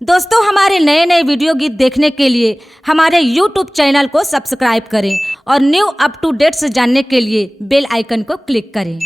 दोस्तों, हमारे नए नए वीडियो गीत देखने के लिए हमारे YouTube चैनल को सब्सक्राइब करें और न्यू अप टू डेट्स जानने के लिए बेल आइकन को क्लिक करें।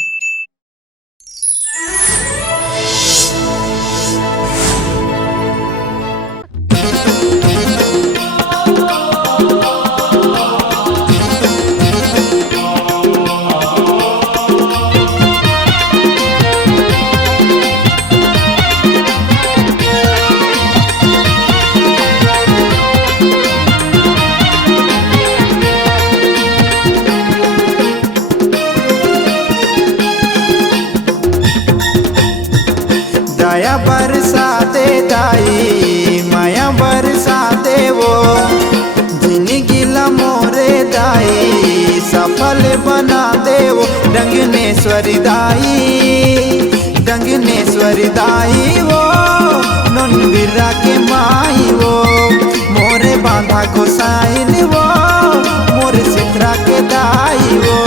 दया बरसाते दाई माया बरसाते वो जिंदगी मोरे दाई सफल बना दे वो डंगनेश्वरी दाई वो नन बिरा के माई वो मोरे बांधा गोसाइन वो मोरे सित्रा के दाई वो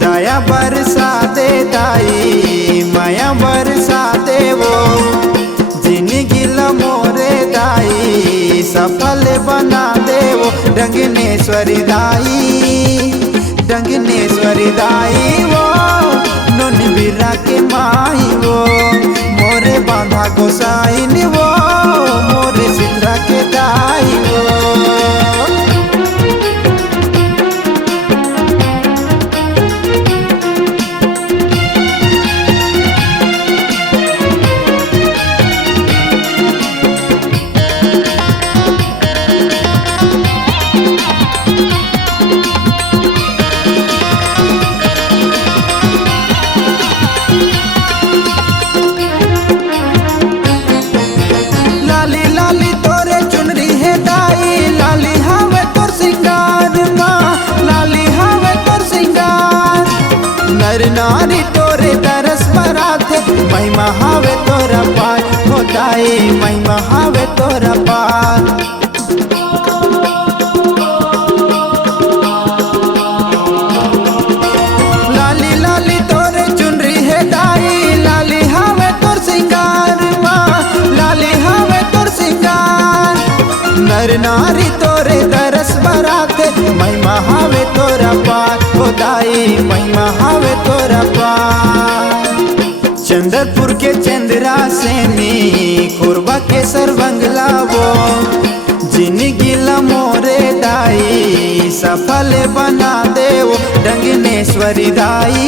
दया बरसाते दाई माया बरसाते वो जिंदगी मोरे दाई सफल बना दे वो डंगनेश्वरी दाई वो नन बिरा के माई वो मोरे बांधा गोसाइन वो मोरे सित्रा के दाई वो। नारी तोरे तरस पराथे महिमा हावे तोरा पार होताई महिमा हावे तोरा पार। लाली लाली तोरे चुनरी है दाई लाली हावे तोर सिंगार माँ लाली हावे तोर सिंगार नर नारी तोरे तरस पराथे महिमा हावे तोरा पार होताई महिमा हावे तोरा पार। चंद्रपुर के चंद्रा सेनी कुरबा के सरबंगला वो जिंदगी मोरे दाई सफल बना दे वो डंगनेश्वरी दाई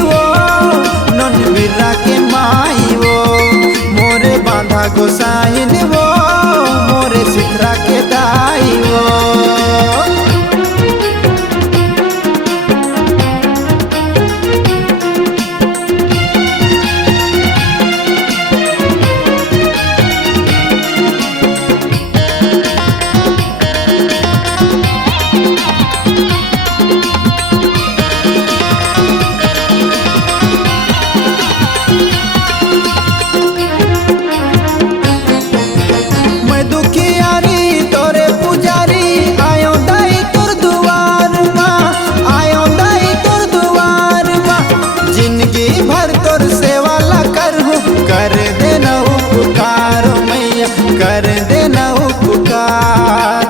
वो नन बिरा के माई वो मोरे बांधा गोसाइन वो मोरे सित्रा के दाई वो। कर देना उपकार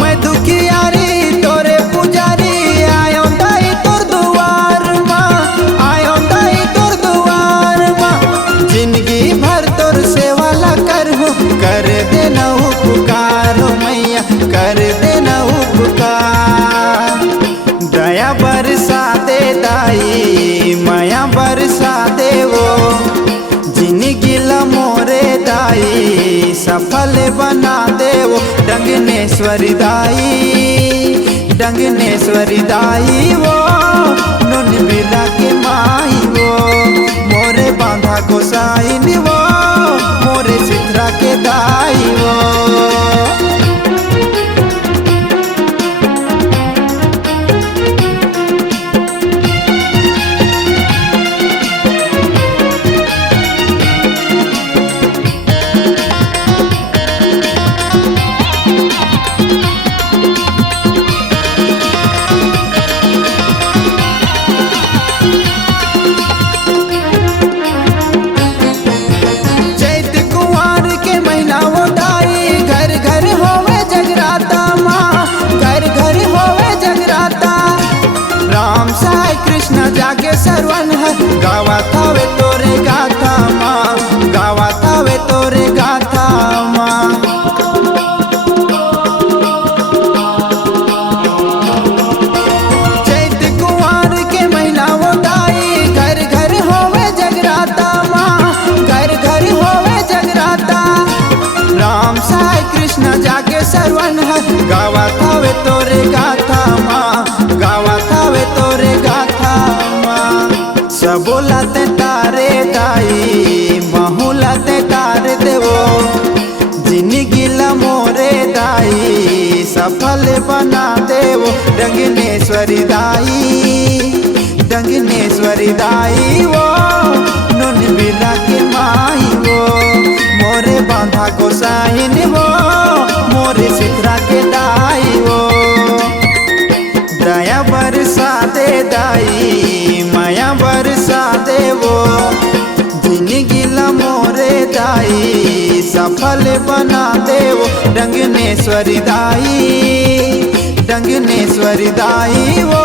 मैं दुखियारी तोरे पुजारी आयो दाई तोर दुआर माँ आयो दाई तोर दुआर माँ जिंदगी भर तोर सेवा ला कर देना उपकार मैया कर देना उपकार। दया बरसाते दाई माया बरसाते वो जिंदगी मोरे दाई सफल बना दे वो डंगनेश्वरी दाई वो नन बिरा के माई वो मोरे बांधा गोसाइन वो मोरे सित्रा के दाई वो। सबोलाते तारे दाई बहुलाते तारे देवो जिंदगीला मोरे दाई सफल बना देवो डंगनेश्वरी दाई वो नोन बिरा के माई वो मोरे बांधा गोसाइन वो मोरे सिथरा के दाई वो दया बरसा दे दाई माया बरसा दे वो जिंदगीला मोरे दाई सफल बना दे वो डंगनेश्वरी दाई वो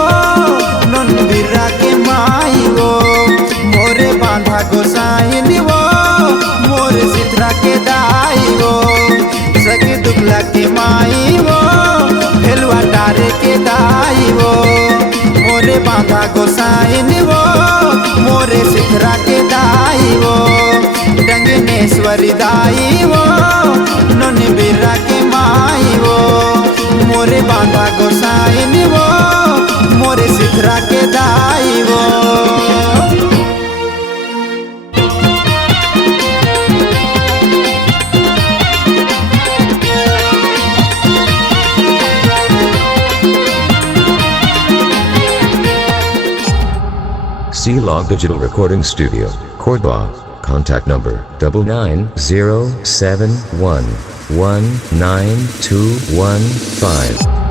नोन बिरा के माई वो मोरे बांधा गोसाइन वो मोरे सिथरा के दाई वो सखी दुखला के माई वो भेलवा डारे के दाई वो मोरे बांधा गोसाइन वो मोरे सिथरा के दाई वो डंगनेश्वरी दाई वो नोन बिरा के माई वो मोरे बांधा गोसाइन वो मोरे सिथरा के दाई वो। C-Log Digital Recording Studio, Cordoba. Contact number 99071192115.